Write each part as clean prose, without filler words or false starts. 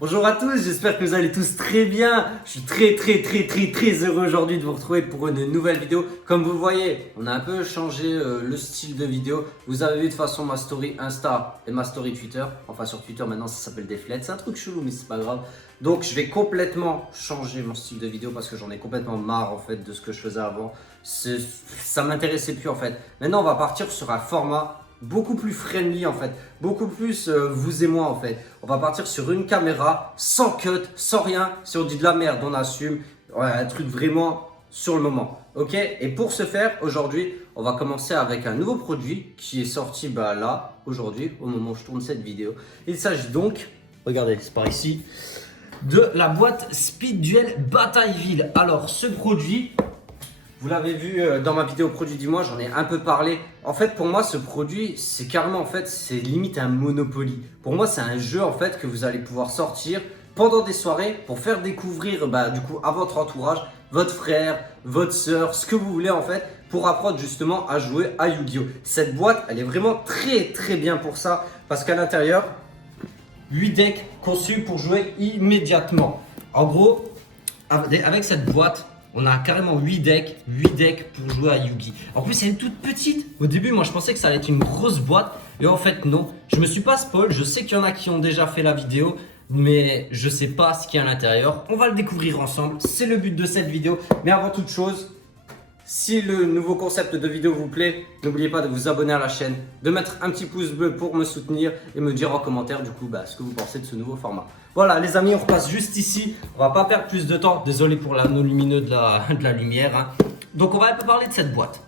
Bonjour à tous, j'espère que vous allez tous très bien. Je suis très heureux aujourd'hui de vous retrouver pour une nouvelle vidéo. Comme vous le voyez, on a un peu changé le style de vidéo. Vous avez vu de toute façon ma story Insta et ma story Twitter. Enfin sur Twitter maintenant ça s'appelle des fleds. C'est un truc chelou mais c'est pas grave. Donc je vais complètement changer mon style de vidéo parce que j'en ai complètement marre en fait de ce que je faisais avant. Ça m'intéressait plus en fait. Maintenant on va partir sur un format beaucoup plus friendly en fait, beaucoup plus vous et moi en fait. On va partir sur une caméra, sans cut, sans rien. Si on dit de la merde, on assume. Ouais, un truc vraiment sur le moment. Ok. Et pour ce faire, aujourd'hui, on va commencer avec un nouveau produit qui est sorti là, aujourd'hui, au moment où je tourne cette vidéo. Il s'agit donc, regardez, c'est par ici, de la boîte Speed Duel Batailleville. Alors, ce produit, vous l'avez vu dans ma vidéo produit du mois, j'en ai un peu parlé. En fait, pour moi, ce produit, c'est carrément, en fait, c'est limite un Monopoly. Pour moi, c'est un jeu, en fait, que vous allez pouvoir sortir pendant des soirées pour faire découvrir, du coup, à votre entourage, votre frère, votre soeur, ce que vous voulez, en fait, pour apprendre justement à jouer à Yu-Gi-Oh! Cette boîte, elle est vraiment très bien pour ça, parce qu'à l'intérieur, 8 decks conçus pour jouer immédiatement. En gros, avec cette boîte, on a carrément 8 decks pour jouer à Yu-Gi. En plus, elle est toute petite. Au début, moi, je pensais que ça allait être une grosse boîte. Et en fait, non. Je me suis pas spoil. Je sais qu'il y en a qui ont déjà fait la vidéo. Mais je sais pas ce qu'il y a à l'intérieur. On va le découvrir ensemble. C'est le but de cette vidéo. Mais avant toute chose, si le nouveau concept de vidéo vous plaît, n'oubliez pas de vous abonner à la chaîne, de mettre un petit pouce bleu pour me soutenir et me dire en commentaire du coup ce que vous pensez de ce nouveau format. Voilà les amis, on repasse juste ici, on va pas perdre plus de temps, désolé pour l'anneau lumineux de la lumière. Hein. Donc on va un peu parler de cette boîte.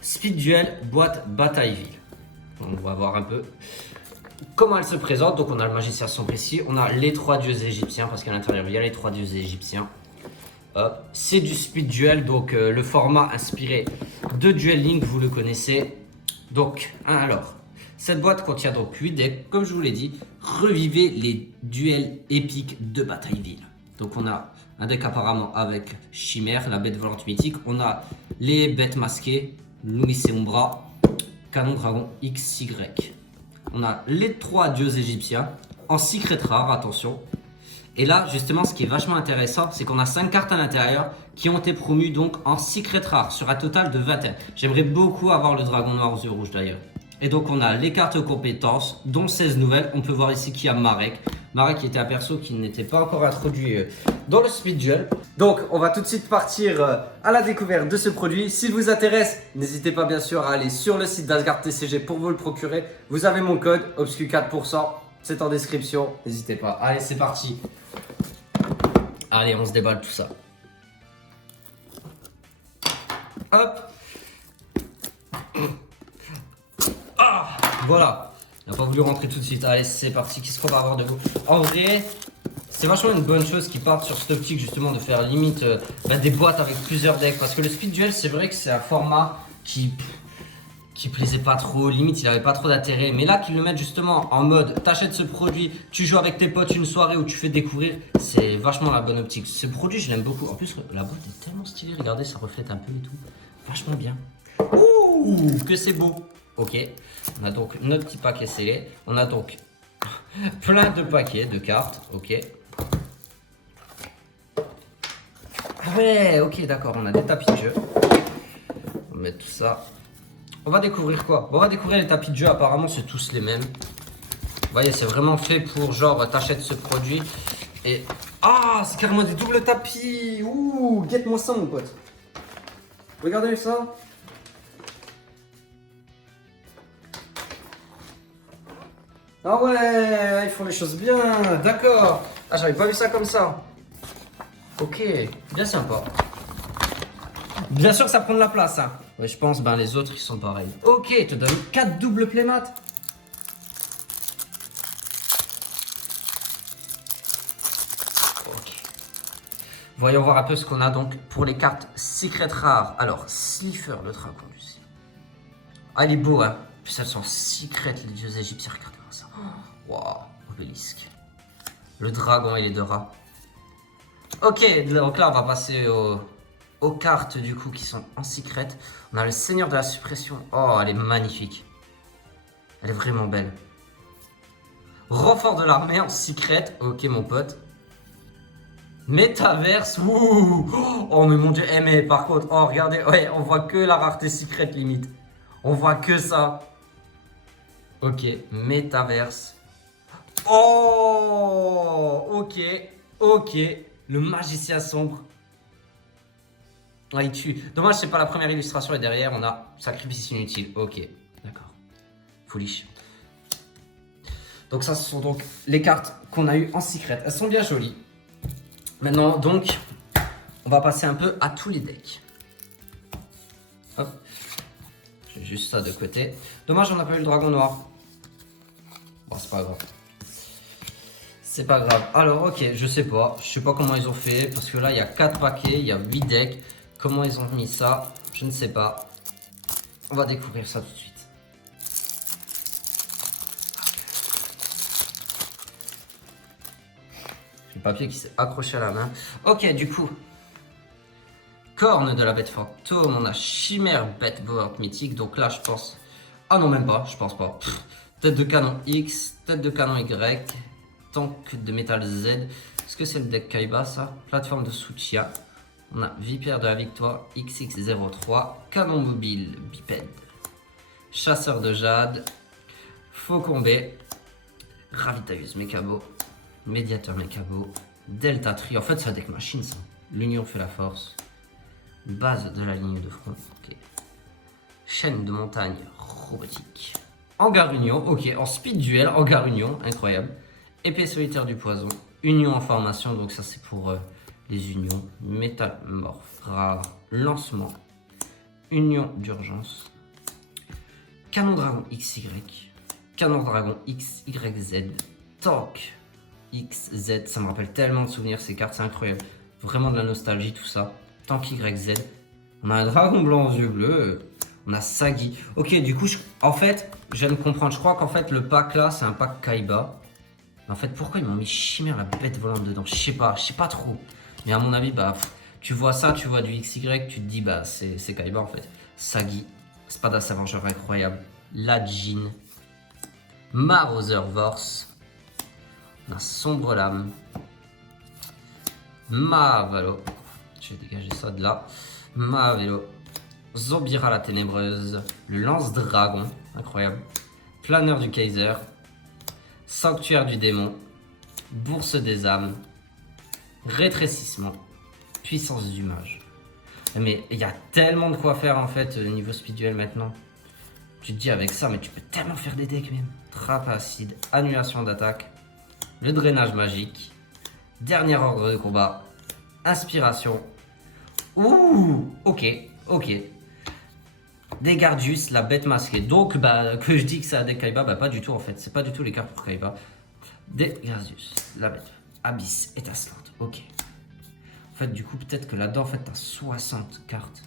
Speed Duel, boîte Batailleville. On va voir un peu comment elle se présente. Donc on a le magicien sombre ici, on a les 3 dieux égyptiens parce qu'à l'intérieur il y a les 3 dieux égyptiens. C'est du Speed Duel, donc le format inspiré de Duel Link, vous le connaissez. Donc, alors, cette boîte contient donc 8 decks, comme je vous l'ai dit, revivez les duels épiques de Batailleville. Donc on a un deck apparemment avec Chimère, la bête volante mythique, on a les bêtes masquées, Lumis et Umbra, Canon Dragon XY. On a les 3 dieux égyptiens, en secret rare, attention. Et là, justement, ce qui est vachement intéressant, c'est qu'on a 5 cartes à l'intérieur qui ont été promues donc en secret rare sur un total de 21. J'aimerais beaucoup avoir le dragon noir aux yeux rouges d'ailleurs. Et donc, on a les cartes compétences, dont 16 nouvelles. On peut voir ici qu'il y a Marek. Marek qui était un perso qui n'était pas encore introduit dans le Speed Duel. Donc, on va tout de suite partir à la découverte de ce produit. S'il vous intéresse, n'hésitez pas bien sûr à aller sur le site d'Asgard TCG pour vous le procurer. Vous avez mon code OBSCU4%. C'est en description, n'hésitez pas. Allez, c'est parti. Allez, on se déballe tout ça. Hop. Ah, voilà. Il n'a pas voulu rentrer tout de suite. Allez, c'est parti. Qu'est-ce qu'on va avoir de beau? En vrai, c'est vachement une bonne chose qu'ils partent sur cette optique justement de faire limite des boîtes avec plusieurs decks. Parce que le Speed Duel, c'est vrai que c'est un format qui plaisait pas trop, limite il avait pas trop d'intérêt, mais là qu'ils le mettent justement en mode t'achètes ce produit, tu joues avec tes potes une soirée où tu fais découvrir, c'est vachement la bonne optique. Ce produit je l'aime beaucoup, en plus la boîte est tellement stylée, regardez ça reflète un peu et tout, vachement bien. Ouh, que c'est beau. Ok, on a donc notre petit paquet scellé, on a donc plein de paquets de cartes, ok. Ah ouais, ok d'accord, on a des tapis de jeu, on va mettre tout ça. On va découvrir quoi? On va découvrir les tapis de jeu, apparemment c'est tous les mêmes. Vous voyez, c'est vraiment fait pour genre t'achètes ce produit et... Ah, c'est carrément des doubles tapis. Ouh, guette-moi ça mon pote. Regardez ça. Ah ouais, ils font les choses bien, d'accord. Ah, j'avais pas vu ça comme ça. Ok, bien sympa. Bien sûr que ça prend de la place, hein. Ouais, je pense, les autres, ils sont pareils. Ok, je te donne 4 doubles playmats. Ok. Voyons voir un peu ce qu'on a donc pour les cartes secret rares. Alors, Slifer, le dragon du ciel. Ah, il est beau, hein. Puis elles sont secrètes, les dieux égyptiens. Regardez-moi ça. Waouh, obélisque. Le dragon et les deux rats. Ok, donc là, on va passer aux cartes du coup qui sont en secret. On a le Seigneur de la Suppression. Oh, elle est magnifique. Elle est vraiment belle. Renfort de l'armée en secret. Ok, mon pote. Métaverse. Ouh. Oh, mais mon dieu. Eh, mais par contre, oh, regardez. Ouais, on voit que la rareté secret limite. On voit que ça. Ok, métaverse. Oh, ok, ok. Le magicien sombre. Ah, il tue. Dommage, c'est pas la première illustration. Et derrière, on a sacrifice inutile. Ok, d'accord. Foolish. Donc ça, ce sont donc les cartes qu'on a eues en secret. Elles sont bien jolies. Maintenant, donc, on va passer un peu à tous les decks. Hop. J'ai juste ça de côté. Dommage, on n'a pas eu le dragon noir. Bon, c'est pas grave. C'est pas grave. Alors, ok, je sais pas comment ils ont fait. Parce que là, il y a 4 paquets, il y a 8 decks. Comment ils ont mis ça, je ne sais pas. On va découvrir ça tout de suite. J'ai le papier qui s'est accroché à la main. Ok, du coup. Corne de la bête fantôme. On a chimère bête board mythique. Donc là, je pense... Ah non, même pas, je pense pas. Tête de canon X, tête de canon Y. Tank de métal Z. Est-ce que c'est le deck Kaiba, ça? Plateforme de soutien. On a Vipère de la Victoire XX03, Canon mobile bipède, Chasseur de Jade, Faucon B, Ravitailleuse Mécabo, Médiateur Mécabo, Delta Tri. En fait, c'est un deck machine ça. L'union fait la force. Base de la ligne de front. Okay. Chaîne de montagne robotique. Hangar Union, ok. En speed duel, Hangar Union, incroyable. Épée solitaire du poison. Union en formation, donc ça c'est pour... les unions, métamorphe, rare, lancement, union d'urgence, canon dragon XY, canon dragon XYZ, tank XZ, ça me rappelle tellement de souvenirs ces cartes, c'est incroyable, vraiment de la nostalgie tout ça, tank YZ, on a un dragon blanc aux yeux bleus, on a Sagi, ok du coup, en fait, je viens de comprendre, je crois qu'en fait le pack là c'est un pack Kaiba, en fait pourquoi ils m'ont mis Chimère la bête volante dedans, je sais pas trop. Mais à mon avis, bah, tu vois ça, tu vois du XY, tu te dis, bah, c'est Kaiba en fait. Sagi, Spada Savengeur incroyable, Lajin, Marauser Vorse, on a Sombre Lame, Mahavelo, je vais dégager ça de là, Mahavelo, Zobira la Ténébreuse, le Lance-Dragon, incroyable, Planeur du Kaiser, Sanctuaire du Démon, Bourse des âmes, Rétrécissement, puissance du mage. Mais il y a tellement de quoi faire en fait niveau speeduel maintenant. Tu te dis avec ça, mais tu peux tellement faire des decks même. Trappe acide, annulation d'attaque, le drainage magique, dernier ordre de combat, inspiration. Ouh, ok. Des Gardius, la bête masquée. Donc, bah, que je dis que c'est un deck Kaiba, bah pas du tout en fait. C'est pas du tout les cartes pour Kaiba. Des Gardius, la bête. Abyss, étincelante, ok. En fait, du coup, peut-être que là-dedans, en fait, t'as 60 cartes.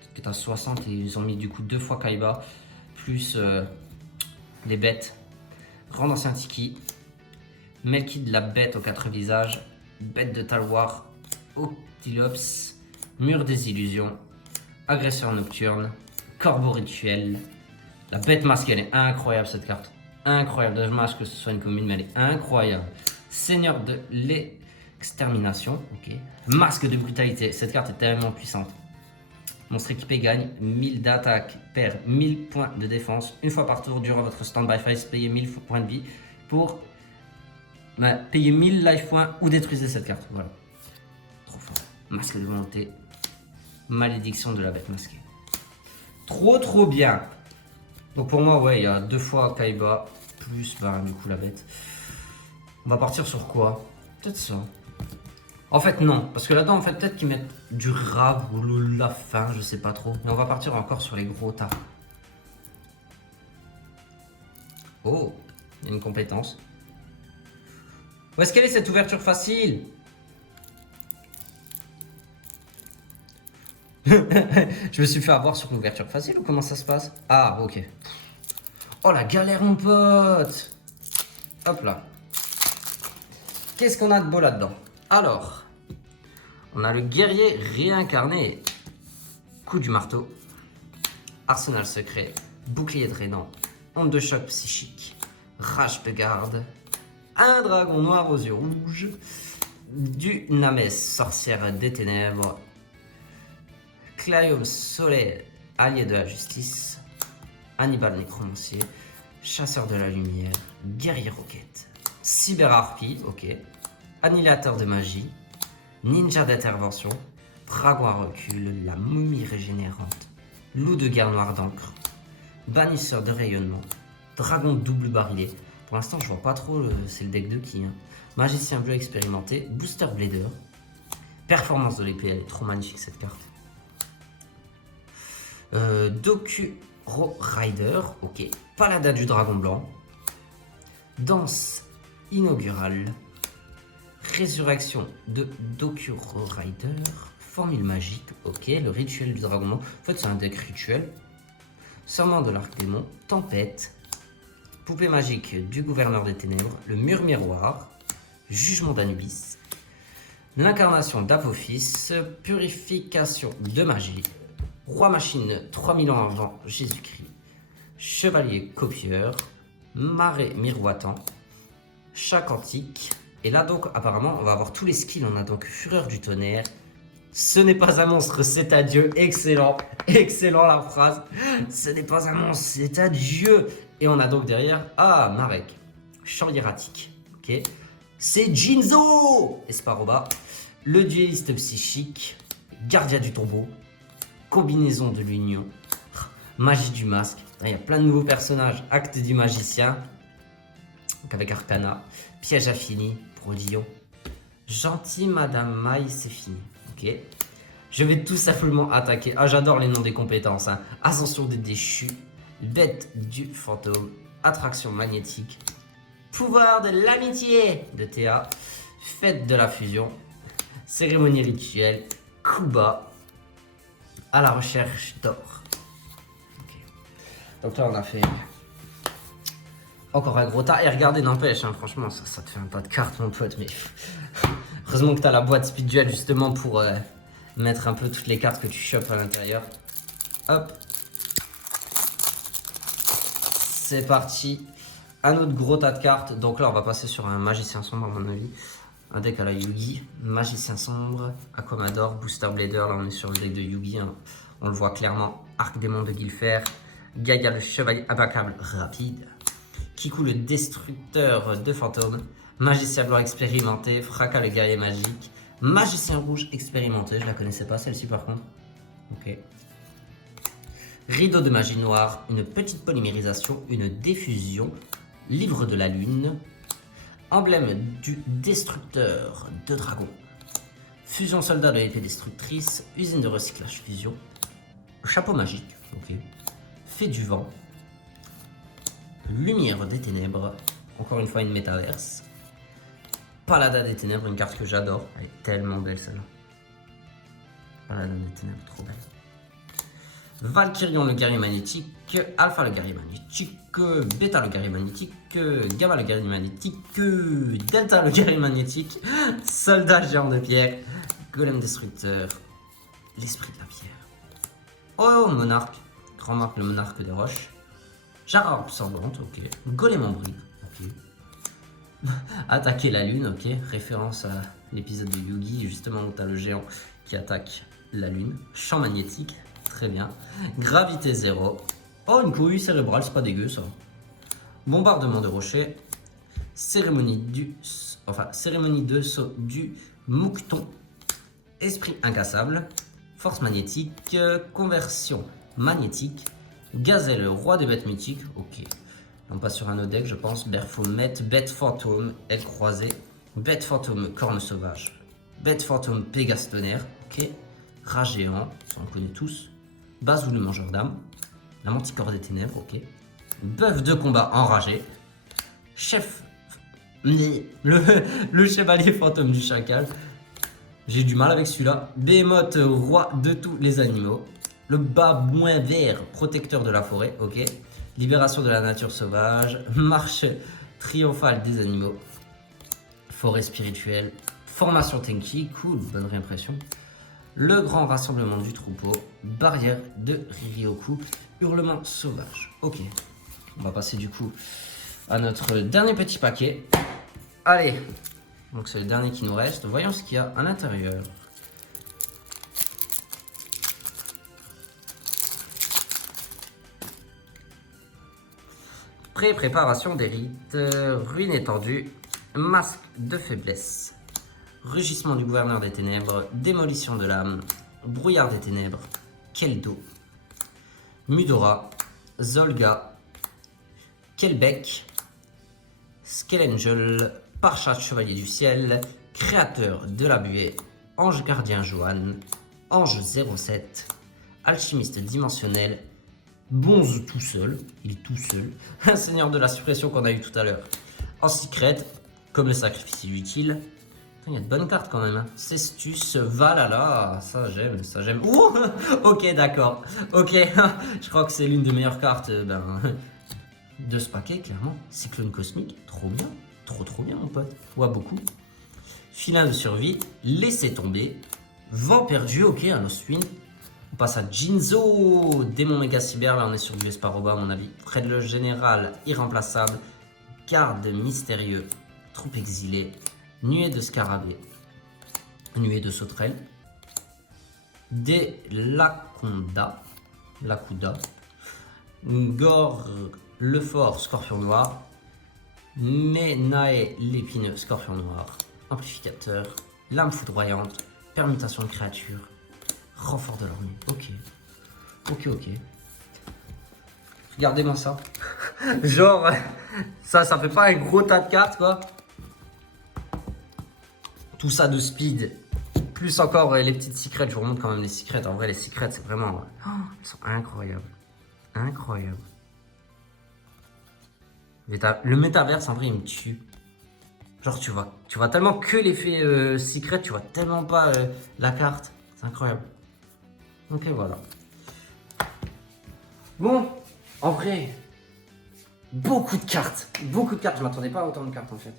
Peut-être que t'as 60 et ils ont mis du coup 2 fois Kaiba, plus les bêtes. Grand ancien Tiki, Melkid la bête aux 4 visages, bête de Talwar, Octilops, Mur des illusions, Agresseur nocturne, Corbeau rituel. La bête masquée, elle est incroyable cette carte. Incroyable, dommage que ce soit une commune, mais elle est incroyable. Seigneur de l'extermination, ok. Masque de brutalité, cette carte est tellement puissante. Monstre équipé gagne 1000 d'attaque, perd 1000 points de défense. Une fois par tour, durant votre stand-by phase, payez 1000 points de vie pour payer 1000 life points ou détruisez cette carte. Voilà. Trop fort. Masque de volonté. Malédiction de la bête masquée. Trop bien. Donc pour moi, ouais, il y a 2 fois Kaiba, plus du coup la bête. On va partir sur quoi? Peut-être ça. En fait, non. Parce que là-dedans, en fait, peut-être qu'ils mettent du rab ou la fin, je sais pas trop. Mais on va partir encore sur les gros tas. Oh, il y a une compétence. Où est-ce qu'elle est cette ouverture facile? Je me suis fait avoir sur une ouverture facile ou comment ça se passe? Ah, ok. Oh, la galère, mon pote. Hop là. Qu'est-ce qu'on a de beau là-dedans? Alors, on a le guerrier réincarné. Coup du marteau. Arsenal secret. Bouclier drainant. Onde de choc psychique. Rage de garde. un dragon noir aux yeux rouges, du Names, sorcière des ténèbres, Clarium Soleil, allié de la justice, Hannibal Nécromancier, chasseur de la lumière, guerrier roquette, cyberharpie, ok, annihilateur de magie, ninja d'intervention, dragon à recul, la momie régénérante, loup de guerre noir d'encre, bannisseur de rayonnement, dragon double barillet. Pour l'instant, je vois pas trop, c'est le deck de qui. Hein. Magicien bleu expérimenté, booster blader, performance de l'épée, elle est trop magnifique cette carte. Dokuro Rider, ok, paladin du dragon blanc, danse inaugurale, résurrection de Dokuro Rider, formule magique, ok, le rituel du dragon blanc, en fait c'est un deck rituel, serment de l'arc démon, tempête, poupée magique du gouverneur des ténèbres, le mur miroir, jugement d'Anubis, l'incarnation d'Apophis, purification de magie, roi machine 3000 ans avant Jésus-Christ, chevalier copieur, marais miroitant, chat quantique. Et là donc apparemment on va avoir tous les skills. On a donc fureur du tonnerre. Ce n'est pas un monstre, c'est un dieu. Excellent, excellent la phrase. Ce n'est pas un monstre, c'est un dieu. Et on a donc derrière, Marek, champ hiératique. Ok. C'est Jinzo Esparoba, le dueliste psychique, gardien du tombeau, combinaison de l'union, magie du masque. Il y a plein de nouveaux personnages. Acte du magicien, donc avec Arcana, piège infini, Prodion, gentil Madame Maille, c'est fini. Ok. Je vais tout simplement attaquer. J'adore les noms des compétences. Hein. Ascension des déchus, bête du fantôme, attraction magnétique, pouvoir de l'amitié de Théa, fête de la fusion, cérémonie rituelle, Kuba, à la recherche d'or. Okay. Donc là on a fait encore un gros tas. Et regardez, n'empêche, hein, franchement ça te fait un tas de cartes mon pote. Mais heureusement que tu as la boîte Speed Duel justement pour mettre un peu toutes les cartes que tu chopes à l'intérieur. Hop. C'est parti. Un autre gros tas de cartes. Donc là on va passer sur un magicien sombre à mon avis. Un deck à la Yugi, Magicien Sombre, Aquamador, Booster Blader, là on est sur le deck de Yugi, hein. On le voit clairement, Arc Démon de Guilfer, Gaga le Chevalier Implacable Rapide, Kiku le Destructeur de Fantômes, Magicien Blanc Expérimenté, Fracas le Guerrier Magique, Magicien Rouge Expérimenté, je la connaissais pas celle-ci par contre, ok. Rideau de Magie Noire, une petite polymérisation, une diffusion, Livre de la Lune, emblème du destructeur de dragon, fusion soldat de l'épée destructrice, usine de recyclage fusion, chapeau magique, ok, fée du vent, lumière des ténèbres, encore une fois une métaverse, paladin des ténèbres, une carte que j'adore, elle est tellement belle celle-là, paladin des ténèbres, trop belle. Valkyrion le guerrier magnétique, Alpha le guerrier magnétique, Beta le guerrier magnétique, Gamma le guerrier magnétique, Delta le guerrier magnétique, Soldat géant de pierre, Golem destructeur, l'esprit de la pierre. Oh monarque, Grand Marc le monarque des roches, Jara absorbante, ok, Golem en brique, ok. Attaquer la lune, ok, référence à l'épisode de Yugi, justement où tu as le géant qui attaque la lune, champ magnétique. Très bien. Gravité 0. Oh, une cohue cérébrale, c'est pas dégueu ça. Bombardement de rochers. Cérémonie de saut du Moukton. Esprit incassable. Force magnétique. Conversion magnétique. Gazelle, roi des bêtes mythiques. Ok. On passe sur un autre deck, je pense. Baphomet, bête fantôme, aile croisée. Bête fantôme, corne sauvage. Bête fantôme, Pégase tonnerre. Ok. Rat géant, ça on connaît tous. Bazou le mangeur d'âme, la manticore des ténèbres, ok. Bœuf de combat enragé, chef, le chevalier fantôme du chacal. J'ai du mal avec celui-là. Behemoth, roi de tous les animaux. Le babouin vert, protecteur de la forêt, ok. Libération de la nature sauvage, marche triomphale des animaux. Forêt spirituelle, formation Tenki, cool, bonne réimpression. Le grand rassemblement du troupeau, barrière de Ririoku, hurlement sauvage. Ok, on va passer du coup à notre dernier petit paquet. Allez, donc c'est le dernier qui nous reste. Voyons ce qu'il y a à l'intérieur. Préparation des rites, ruine étendue, masque de faiblesse, rugissement du gouverneur des ténèbres, démolition de l'âme, brouillard des ténèbres, Keldo, Mudora, Zolga, Kelbeck, Skelengel, Parchat chevalier du ciel, créateur de la buée, ange gardien Johan, ange 07, alchimiste dimensionnel, Bonze tout seul, il est tout seul, un seigneur de la suppression qu'on a eu tout à l'heure, en secret, comme le sacrifice inutile. Il y a de bonnes cartes quand même, hein. Cestus, Valhalla, ça j'aime, ça j'aime. Ouh, ok d'accord, ok, je crois que c'est l'une des meilleures cartes de ce paquet, clairement. Cyclone cosmique, trop bien, trop bien mon pote, beaucoup. Filin de survie, laissez tomber, vent perdu, ok, un Lost Wind. On passe à Jinzo, démon méga cyber, là on est sur du Esparoba à mon avis. Fred le général, irremplaçable, garde mystérieux, troupe exilée, nuée de scarabée, nuée de sauterelles, des Lakuda, Gore le fort, scorpion noir, Menae l'épineux, scorpion noir, amplificateur, lame foudroyante, permutation de créatures, renfort de l'armée, ok. Regardez-moi ça. Genre, ça fait pas un gros tas de cartes, quoi. Tout ça de speed. Plus encore les petites secrets, je vous remonte quand même les secrets. En vrai, les secrets, c'est vraiment... Elles sont incroyables. Incroyables. Le métaverse, en vrai, il me tue. Genre, tu vois tellement que l'effet secret, tu vois tellement pas la carte. C'est incroyable. Ok, voilà. Bon, en vrai, beaucoup de cartes. Je m'attendais pas à autant de cartes, en fait.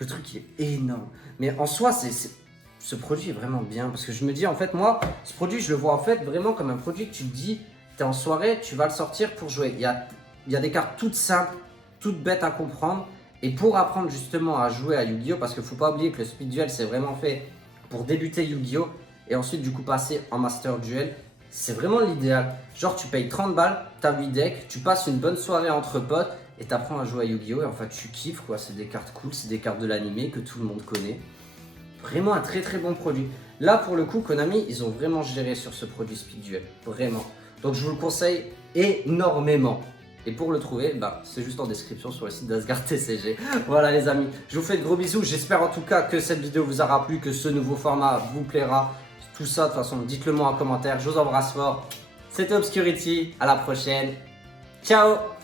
Le truc, il est énorme. Mais en soi, ce produit est vraiment bien. Parce que je me dis, en fait, moi, ce produit, je le vois en fait vraiment comme un produit que tu te dis, t'es en soirée, tu vas le sortir pour jouer. Il y a des cartes toutes simples, toutes bêtes à comprendre. Et pour apprendre justement à jouer à Yu-Gi-Oh! Parce qu'il ne faut pas oublier que le Speed Duel, c'est vraiment fait pour débuter Yu-Gi-Oh! Et ensuite, du coup, passer en Master Duel. C'est vraiment l'idéal. Genre, tu payes 30 balles, t'as 8 decks, tu passes une bonne soirée entre potes et t'apprends à jouer à Yu-Gi-Oh! Et en fait, tu kiffes, quoi. C'est des cartes cool, c'est des cartes de l'animé que tout le monde connaît. Vraiment un très bon produit. Là, pour le coup, Konami, ils ont vraiment géré sur ce produit Speed Duel. Vraiment. Donc, je vous le conseille énormément. Et pour le trouver, c'est juste en description sur le site d'Asgard TCG. Voilà les amis, je vous fais de gros bisous. J'espère en tout cas que cette vidéo vous aura plu, que ce nouveau format vous plaira. Tout ça, de toute façon, dites-le moi en commentaire. Je vous embrasse fort. C'était Obscurity, à la prochaine. Ciao!